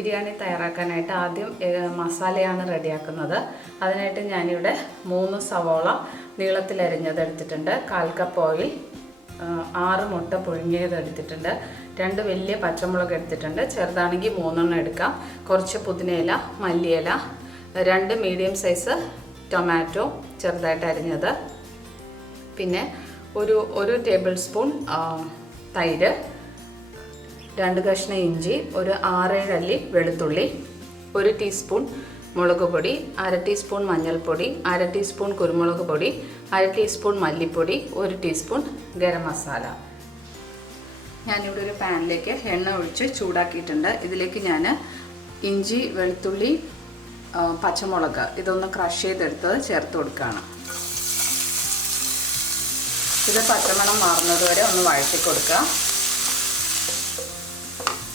ബിരിയാണി തയ്യാറാക്കാനായിട്ട് ആദ്യം മസാലയാണ് റെഡിയാക്കുന്നത്. അതിനായിട്ട് ഞാനിവിടെ 3 സവോള നീളത്തിലരിഞ്ഞത് എടുത്തിട്ടുണ്ട്, 1/4 കപ്പ് ഓയിൽ, 6 മുട്ട പുഴുങ്ങിയത് എടുത്തിട്ടുണ്ട്, 2 വലിയ പച്ചമുളക് എടുത്തിട്ടുണ്ട്, ചെറുതാണെങ്കിൽ 3 എടുക്കാം, കുറച്ച് പുതിനയില, മല്ലിയില, 2 മീഡിയം സൈസ് ടൊമാറ്റോ ചെറുതായിട്ട് അരിഞ്ഞത്, പിന്നെ ഒരു ടേബിൾ സ്പൂൺ തൈര്, 2 കഷ്ണം ഇഞ്ചി, ഒരു 6-7 അല്ലി വെളുത്തുള്ളി, 1 ടീസ്പൂൺ മുളക് പൊടി, 1/2 ടീസ്പൂൺ മഞ്ഞൾപ്പൊടി, 1/2 ടീസ്പൂൺ കുരുമുളക് പൊടി, 1/2 ടീസ്പൂൺ മല്ലിപ്പൊടി, 1 ടീസ്പൂൺ ഗരം മസാല. ഞാനിവിടെ ഒരു പാനിലേക്ക് എണ്ണ ഒഴിച്ച് ചൂടാക്കിയിട്ടുണ്ട്. ഇതിലേക്ക് ഞാൻ ഇഞ്ചി, വെളുത്തുള്ളി, പച്ചമുളക് ഇതൊന്ന് ക്രഷ് ചെയ്തെടുത്തത് ചേർത്ത് കൊടുക്കുകയാണ്. ഇത് പച്ചമണം മാറുന്നത് വരെ ഒന്ന് വഴറ്റി കൊടുക്കുക.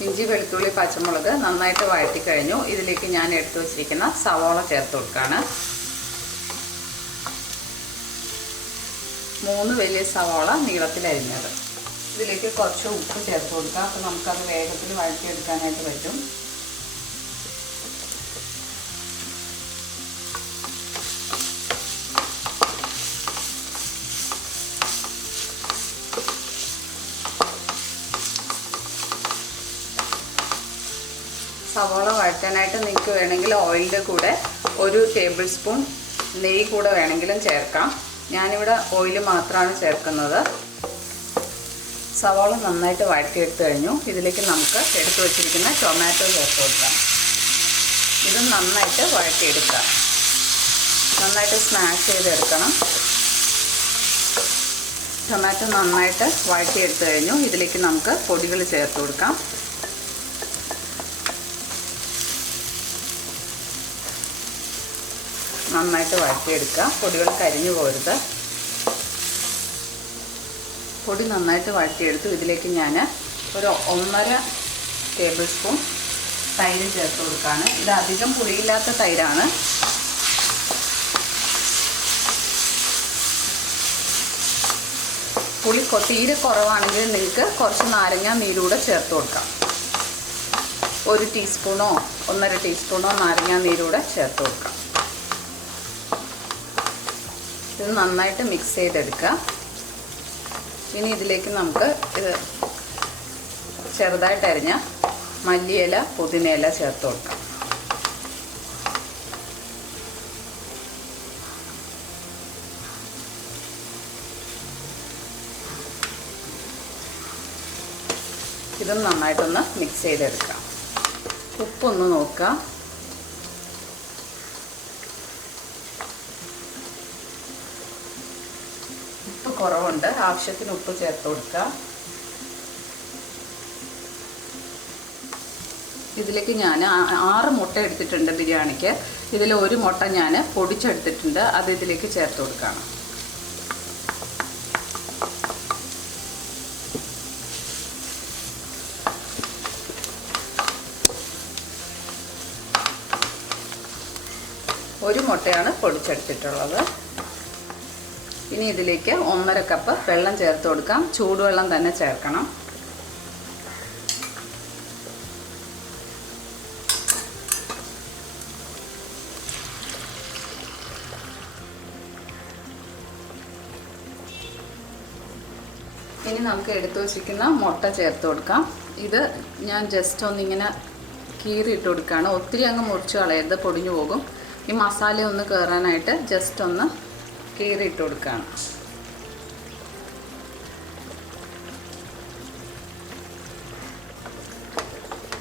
ഇഞ്ചി, വെളുത്തുള്ളി, പച്ചമുളക് നന്നായിട്ട് വഴറ്റി കഴിഞ്ഞു. ഇതിലേക്ക് ഞാൻ എടുത്തു വച്ചിരിക്കുന്ന സവാള ചേർത്ത് കൊടുക്കുകയാണ്. 3 വലിയ സവാള നീളത്തിലരിഞ്ഞത്. ഇതിലേക്ക് കുറച്ച് ഉപ്പ് ചേർത്ത് കൊടുക്കുക. അപ്പോൾ നമുക്കത് വേഗത്തിൽ വഴറ്റിയെടുക്കാനായിട്ട് പറ്റും. സവാള വഴറ്റാനായിട്ട് നിങ്ങൾക്ക് വേണമെങ്കിൽ ഓയിലിൻ്റെ കൂടെ 1 ടേബിൾ സ്പൂൺ നെയ്യ് കൂടെ വേണമെങ്കിലും ചേർക്കാം. ഞാനിവിടെ ഓയിൽ മാത്രമാണ് ചേർക്കുന്നത്. സവാള നന്നായിട്ട് വഴറ്റിയെടുത്ത് കഴിഞ്ഞു. ഇതിലേക്ക് നമുക്ക് എടുത്തു വച്ചിരിക്കുന്ന ടൊമാറ്റോ ചേർത്ത് കൊടുക്കാം. ഇത് നന്നായിട്ട് വഴറ്റിയെടുക്കുക. നന്നായിട്ട് സ്മാഷ് ചെയ്തെടുക്കണം. ടൊമാറ്റോ നന്നായിട്ട് വഴറ്റിയെടുത്ത് കഴിഞ്ഞു. ഇതിലേക്ക് നമുക്ക് പൊടികൾ ചേർത്ത് കൊടുക്കാം. നന്നായിട്ട് വഴറ്റിയെടുക്കുക. പൊടികൾ കരിഞ്ഞു പോരുത്. പൊടി നന്നായിട്ട് വഴറ്റിയെടുത്തു. ഇതിലേക്ക് ഞാൻ ഒരു 1.5 ടേബിൾ സ്പൂൺ തൈര് ചേർത്ത് കൊടുക്കുകയാണ്. ഇത് അധികം പുളിയില്ലാത്ത തൈരാണ്. പുളി തീരെ കുറവാണെങ്കിൽ നിങ്ങൾക്ക് കുറച്ച് നാരങ്ങ നീരൂടെ ചേർത്ത് കൊടുക്കാം. 1 ടീസ്പൂണോ 1.5 ടീസ്പൂണോ നാരങ്ങ നീരൂടെ ചേർത്ത് കൊടുക്കാം. ഇത് നന്നായിട്ട് മിക്സ് ചെയ്തെടുക്കുക. ഇനി ഇതിലേക്ക് നമുക്ക് ഇത് ചെറുതായിട്ട് അരിഞ്ഞ മല്ലിയില, പുതിനയില ചേർത്ത് കൊടുക്കാം. ഇതും നന്നായിട്ടൊന്ന് മിക്സ് ചെയ്തെടുക്കാം. ഉപ്പൊന്ന് നോക്കുക. കുറവുണ്ട്, ആവശ്യത്തിന് ഉപ്പ് ചേർത്ത് കൊടുക്കുക. ഇതിലേക്ക് ഞാൻ 6 മുട്ട എടുത്തിട്ടുണ്ട് ബിരിയാണിക്ക്. ഇതിൽ 1 മുട്ട ഞാൻ പൊടിച്ചെടുത്തിട്ടുണ്ട്. അത് ഇതിലേക്ക് ചേർത്ത് കൊടുക്കുകയാണ്. ഒരു മുട്ടയാണ് പൊടിച്ചെടുത്തിട്ടുള്ളത്. ഇനി ഇതിലേക്ക് 1.5 കപ്പ് വെള്ളം ചേർത്ത് കൊടുക്കാം. ചൂടുവെള്ളം തന്നെ ചേർക്കണം. ഇനി നമുക്ക് എടുത്തു വച്ചിരിക്കുന്ന മുട്ട ചേർത്ത് കൊടുക്കാം. ഇത് ഞാൻ ജസ്റ്റ് ഒന്നിങ്ങനെ കീറിയിട്ട് കൊടുക്കുകയാണ്. ഒത്തിരി അങ്ങ് മുറിച്ച് കളയരുത്, പൊടിഞ്ഞു പോകും. ഈ മസാല ഒന്ന് കയറാനായിട്ട് ജസ്റ്റ് ഒന്ന് കീറിയിട്ട് കൊടുക്കുകയാണ്.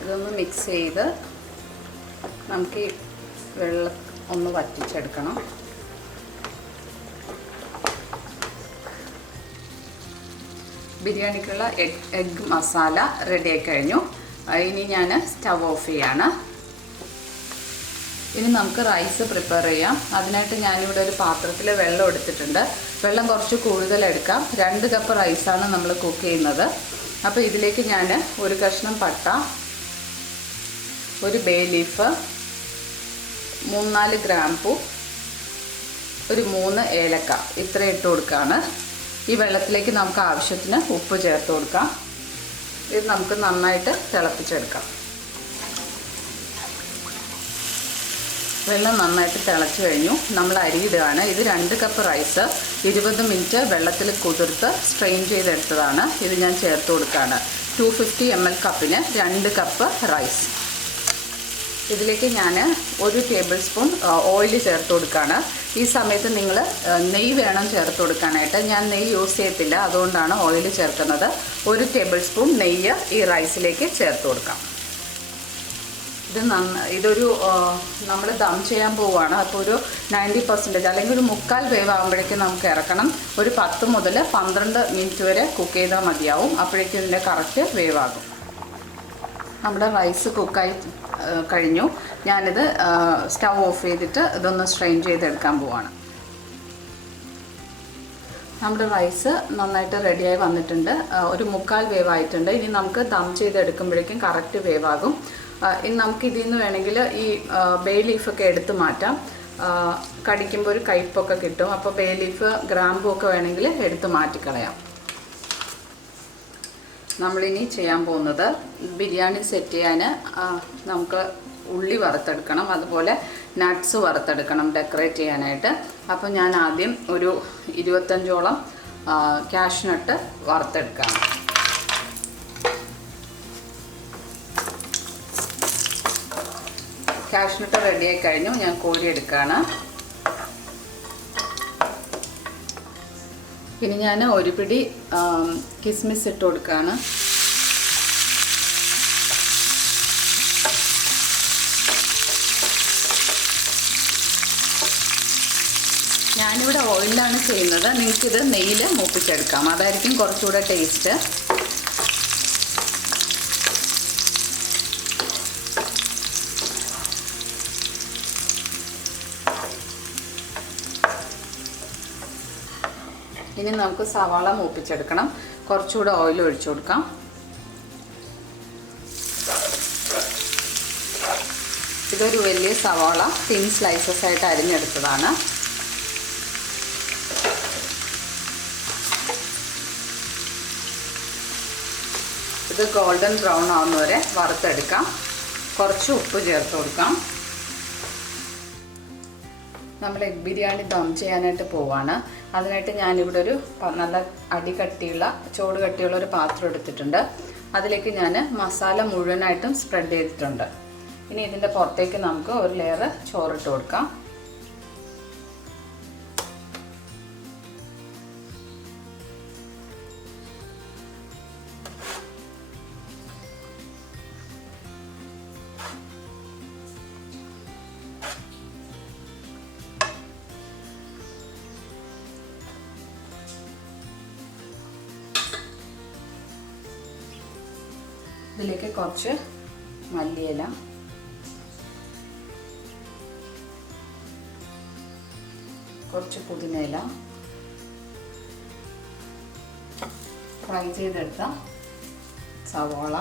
ഇതൊന്ന് മിക്സ് ചെയ്ത് നമുക്ക് ഈ വെള്ളം ഒന്ന് വറ്റിച്ചെടുക്കണം. ബിരിയാണിക്കുള്ള എഗ് മസാല റെഡിയായി കഴിഞ്ഞു. ഇനി ഞാൻ സ്റ്റവ് ഓഫ് ചെയ്യാണ്. ഇനി നമുക്ക് റൈസ് പ്രിപ്പയർ ചെയ്യാം. അതിനായിട്ട് ഞാനിവിടെ ഒരു പാത്രത്തിൽ വെള്ളം എടുത്തിട്ടുണ്ട്. വെള്ളം കുറച്ച് കൂടുതൽ എടുക്കാം. 2 കപ്പ് റൈസാണ് നമ്മൾ കുക്ക് ചെയ്യുന്നത്. അപ്പോൾ ഇതിലേക്ക് ഞാൻ 1 കഷ്ണം പട്ട, 1 ബേ ലീഫ്, 3-4 ഗ്രാമ്പൂ, ഒരു 3 ഏലക്ക ഇത്ര ഇട്ട് കൊടുക്കുകയാണ്. ഈ വെള്ളത്തിലേക്ക് നമുക്ക് ആവശ്യത്തിന് ഉപ്പ് ചേർത്ത് കൊടുക്കാം. ഇത് നമുക്ക് നന്നായിട്ട് തിളപ്പിച്ചെടുക്കാം. വെള്ളം നന്നായിട്ട് തിളച്ച് കഴിഞ്ഞു. നമ്മൾ അരി ഇടുകയാണ്. ഇത് 2 കപ്പ് റൈസ് 20 മിനിറ്റ് വെള്ളത്തിൽ കുതിർത്ത് സ്ട്രെയിൻ ചെയ്തെടുത്തതാണ്. ഇത് ഞാൻ ചേർത്ത് കൊടുക്കുകയാണ്. 250 ml കപ്പിന് 2 കപ്പ് റൈസ്. ഇതിലേക്ക് ഞാൻ 1 ടേബിൾ സ്പൂൺ ഓയിൽ ചേർത്ത് കൊടുക്കുകയാണ്. ഈ സമയത്ത് നിങ്ങൾ നെയ്യ് വേണം ചേർത്ത് കൊടുക്കാനായിട്ട്. ഞാൻ നെയ്യ് യൂസ് ചെയ്യത്തില്ല, അതുകൊണ്ടാണ് ഓയിൽ ചേർക്കുന്നത്. 1 ടേബിൾ സ്പൂൺ നെയ്യ് ഈ റൈസിലേക്ക് ചേർത്ത് കൊടുക്കാം. ഇതൊരു നമ്മൾ ദം ചെയ്യാൻ പോവുകയാണ്. അപ്പോൾ ഒരു 90% അല്ലെങ്കിൽ ഒരു 1/4 വേവ് ആകുമ്പോഴേക്കും നമുക്ക് ഇറക്കണം. ഒരു 10 മുതൽ 12 മിനിറ്റ് വരെ കുക്ക് ചെയ്താൽ മതിയാവും. അപ്പോഴേക്കും ഇതിൻ്റെ കറക്റ്റ് വേവാകും. നമ്മുടെ റൈസ് കുക്കായി കഴിഞ്ഞു. ഞാനിത് സ്റ്റൗ ഓഫ് ചെയ്തിട്ട് ഇതൊന്ന് സ്ട്രെയിൻ ചെയ്തെടുക്കാൻ പോവാണ്. നമ്മുടെ റൈസ് നന്നായിട്ട് റെഡിയായി വന്നിട്ടുണ്ട്. ഒരു 1/4 വേവായിട്ടുണ്ട്. ഇനി നമുക്ക് ദം ചെയ്തെടുക്കുമ്പോഴേക്കും കറക്റ്റ് വേവാകും. ഇനി നമുക്ക് ഇതിൽ നിന്ന് വേണമെങ്കിൽ ഈ ബേ ലീഫൊക്കെ എടുത്ത് മാറ്റാം. കടിക്കുമ്പോൾ ഒരു കയ്പ്പൊക്കെ കിട്ടും. അപ്പോൾ ബേ ലീഫ് ഗ്രാമ്പൂ ഒക്കെ വേണമെങ്കിൽ എടുത്ത് മാറ്റിക്കളയാം. നമ്മളിനി ചെയ്യാൻ പോകുന്നത് ബിരിയാണി സെറ്റ് ചെയ്യാൻ നമുക്ക് ഉള്ളി വറുത്തെടുക്കണം, അതുപോലെ നട്ട്സ് വറുത്തെടുക്കണം ഡെക്കറേറ്റ് ചെയ്യാനായിട്ട്. അപ്പോൾ ഞാൻ ആദ്യം ഒരു 25ഓളം കാഷ്നട്ട് വറുത്തെടുക്കണം. കാഷ്നട്ട് റെഡിയായി കഴിഞ്ഞു. ഞാൻ കോരിയെടുക്കുകയാണ്. ഇനി ഞാൻ ഒരു പിടി കിസ്മിസ് ഇട്ട് കൊടുക്കുകയാണ്. ഞാനിവിടെ ഓയിലാണ് ചെയ്യുന്നത്. നിങ്ങൾക്കിത് നെയ്യിൽ മൂപ്പിച്ചെടുക്കാം, അതായിരിക്കും കുറച്ചുകൂടെ ടേസ്റ്റ്. ഇനി നമുക്ക് സവാള മൂപ്പിച്ചെടുക്കണം. കുറച്ചുകൂടെ ഓയിൽ ഒഴിച്ചു കൊടുക്കാം. ഇതൊരു വലിയ സവാള തിൻ സ്ലൈസസ് ആയിട്ട് അരിഞ്ഞെടുത്തതാണ്. ഇത് ഗോൾഡൻ ബ്രൗൺ ആവുന്നവരെ വറുത്തെടുക്കാം. കുറച്ച് ഉപ്പ് ചേർത്ത് കൊടുക്കാം. നമ്മൾ എഗ് ബിരിയാണി ദം ചെയ്യാനായിട്ട് പോവാണ്. അതിനായിട്ട് ഞാനിവിടെ ഒരു നല്ല ചൂട് കട്ടിയുള്ള ഒരു പാത്രം എടുത്തിട്ടുണ്ട്. അതിലേക്ക് ഞാൻ മസാല മുഴുവനായിട്ടും സ്പ്രെഡ് ചെയ്തിട്ടുണ്ട്. ഇനി ഇതിൻ്റെ പുറത്തേക്ക് നമുക്ക് ഒരു ലെയർ ചോറിട്ട് കൊടുക്കാം. ഇതിലേക്ക് കുറച്ച് മല്ലിയില, കുറച്ച് പുതിനയില, ഫ്രൈ ചെയ്തെടുത്ത സവാള,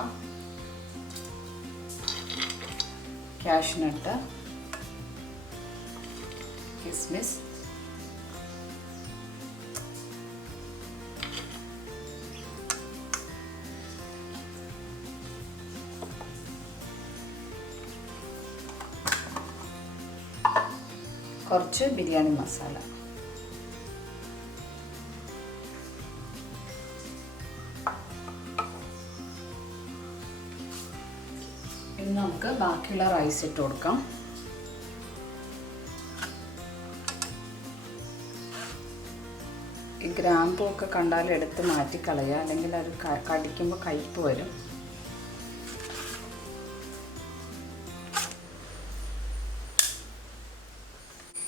കാഷ്നട്ട്, കിസ്മിസ്, കുറച്ച് ബിരിയാണി മസാല. ഇനി നമുക്ക് ബാക്കിയുള്ള റൈസ് ഇട്ട് കൊടുക്കാം. ഈ ഗ്രാമ്പൂ ഒക്കെ കണ്ടാൽ എടുത്ത് മാറ്റിക്കളയുക, അല്ലെങ്കിൽ അത് കടിക്കുമ്പോൾ കയ്പ്പ് വരും.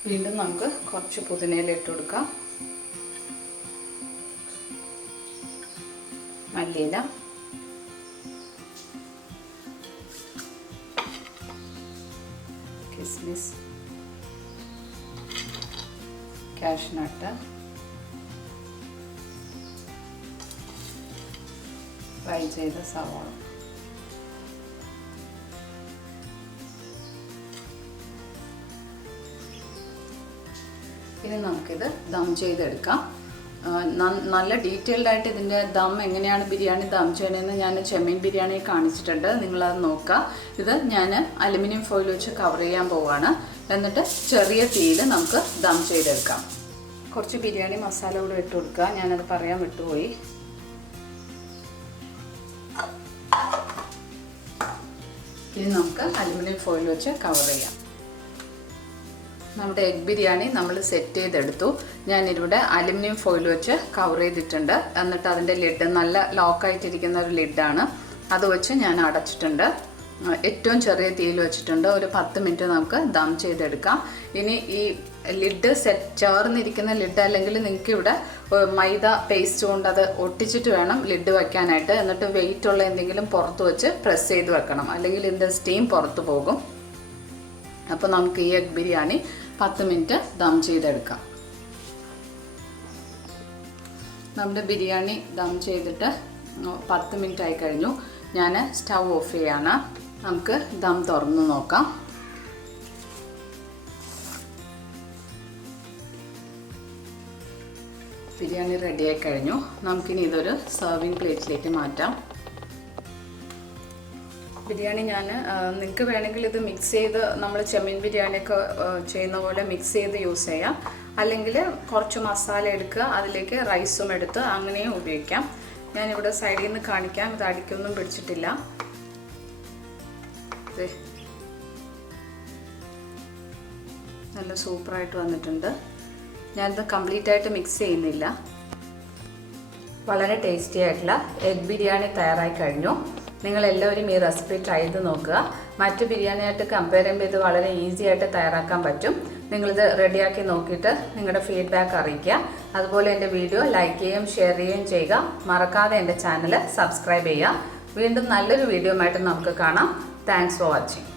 വീണ്ടും നമുക്ക് കുറച്ച് പുതിനയില ഇട്ട് കൊടുക്കാം. മല്ലിയില, കിസ്മിസ്, കാഷ്നട്ട്, ഫ്രൈ ചെയ്ത സവാള. ഇനി നമുക്കിത് ദം ചെയ്തെടുക്കാം. നല്ല ഡീറ്റെയിൽഡ് ആയിട്ട് ഇതിൻ്റെ ദം എങ്ങനെയാണ് ബിരിയാണി ദം ചെയ്യണമെന്ന് ഞാൻ ചെമ്മീൻ ബിരിയാണി കാണിച്ചിട്ടുണ്ട്. നിങ്ങളത് നോക്കുക. ഇത് ഞാൻ അലുമിനിയം ഫോയിൽ വെച്ച് കവർ ചെയ്യാൻ പോവുകയാണ്. എന്നിട്ട് ചെറിയ തീയിൽ നമുക്ക് ദം ചെയ്തെടുക്കാം. കുറച്ച് ബിരിയാണി മസാല കൂടെ ഇട്ട് കൊടുക്കുക. ഞാനത് പറയാൻ വിട്ടുപോയി. ഇനി നമുക്ക് അലുമിനിയം ഫോയിൽ വെച്ച് കവർ ചെയ്യാം. നമ്മുടെ എഗ് ബിരിയാണി നമ്മൾ സെറ്റ് ചെയ്തെടുത്തു. ഞാനിവിടെ അലുമിനിയം ഫോയിൽ വെച്ച് കവർ ചെയ്തിട്ടുണ്ട്. എന്നിട്ട് അതിൻ്റെ ലിഡ് നല്ല ലോക്കായിട്ടിരിക്കുന്ന ഒരു ലിഡാണ്. അത് വെച്ച് ഞാൻ അടച്ചിട്ടുണ്ട്. ഏറ്റവും ചെറിയ തീയിൽ വെച്ചിട്ടുണ്ട്. ഒരു 10 മിനിറ്റ് നമുക്ക് ദം ചെയ്തെടുക്കാം. ഇനി ഈ ലിഡ് ചേർന്നിരിക്കുന്ന ലിഡ് അല്ലെങ്കിൽ നിങ്ങൾക്ക് ഇവിടെ മൈദ പേസ്റ്റ് കൊണ്ട് അത് ഒട്ടിച്ചിട്ട് വേണം ലിഡ് വയ്ക്കാനായിട്ട്. എന്നിട്ട് വെയിറ്റ് ഉള്ള എന്തെങ്കിലും പുറത്ത് വെച്ച് പ്രസ് ചെയ്ത് വെക്കണം, അല്ലെങ്കിൽ ഇതിൻ്റെ സ്റ്റീം പുറത്ത് പോകും. അപ്പോൾ നമുക്ക് ഈ എഗ് ബിരിയാണി 10 മിനിറ്റ് ദം ചെയ്തെടുക്കാം. നമ്മുടെ ബിരിയാണി ദം ചെയ്തിട്ട് 10 മിനിറ്റ് ആയി കഴിഞ്ഞു. ഞാൻ സ്റ്റൗ ഓഫ് ചെയ്യാണ്. നമുക്ക് ദം തുറന്ന് നോക്കാം. ബിരിയാണി റെഡിയായി കഴിഞ്ഞു. നമുക്കിനി ഇതൊരു സെർവിങ് പ്ലേറ്റിലേക്ക് മാറ്റാം. ബിരിയാണി നിങ്ങൾക്ക് വേണമെങ്കിൽ ഇത് മിക്സ് ചെയ്ത് നമ്മൾ ചെമ്മീൻ ബിരിയാണിയൊക്കെ ചെയ്യുന്ന പോലെ മിക്സ് ചെയ്ത് യൂസ് ചെയ്യാം. അല്ലെങ്കിൽ കുറച്ച് മസാല എടുക്കുക, അതിലേക്ക് റൈസും എടുത്ത് അങ്ങനെയും ഉപയോഗിക്കാം. ഞാനിവിടെ സൈഡിൽ നിന്ന് കാണിക്കാം. ഇത് അടിക്കൊന്നും പിടിച്ചിട്ടില്ല. നല്ല സൂപ്പറായിട്ട് വന്നിട്ടുണ്ട്. ഞാനിത് കംപ്ലീറ്റ് ആയിട്ട് മിക്സ് ചെയ്യുന്നില്ല. വളരെ ടേസ്റ്റി ആയിട്ടുള്ള എഗ് ബിരിയാണി തയ്യാറായി കഴിഞ്ഞു. നിങ്ങളെല്ലാവരും ഈ റെസിപ്പി ട്രൈ ചെയ്ത് നോക്കുക. മറ്റ് ബിരിയാണിയായിട്ട് കമ്പയർ ചെയ്യുമ്പോൾ ഇത് വളരെ ഈസി ആയിട്ട് തയ്യാറാക്കാൻ പറ്റും. നിങ്ങളിത് റെഡിയാക്കി നോക്കിയിട്ട് നിങ്ങളുടെ ഫീഡ്ബാക്ക് അറിയിക്കുക. അതുപോലെ എൻ്റെ വീഡിയോ ലൈക്ക് ചെയ്യുകയും ഷെയർ ചെയ്യുകയും ചെയ്യുക. മറക്കാതെ എൻ്റെ ചാനൽ സബ്സ്ക്രൈബ് ചെയ്യുക. വീണ്ടും നല്ലൊരു വീഡിയോ ആയിട്ട് നമുക്ക് കാണാം. Thanks for watching.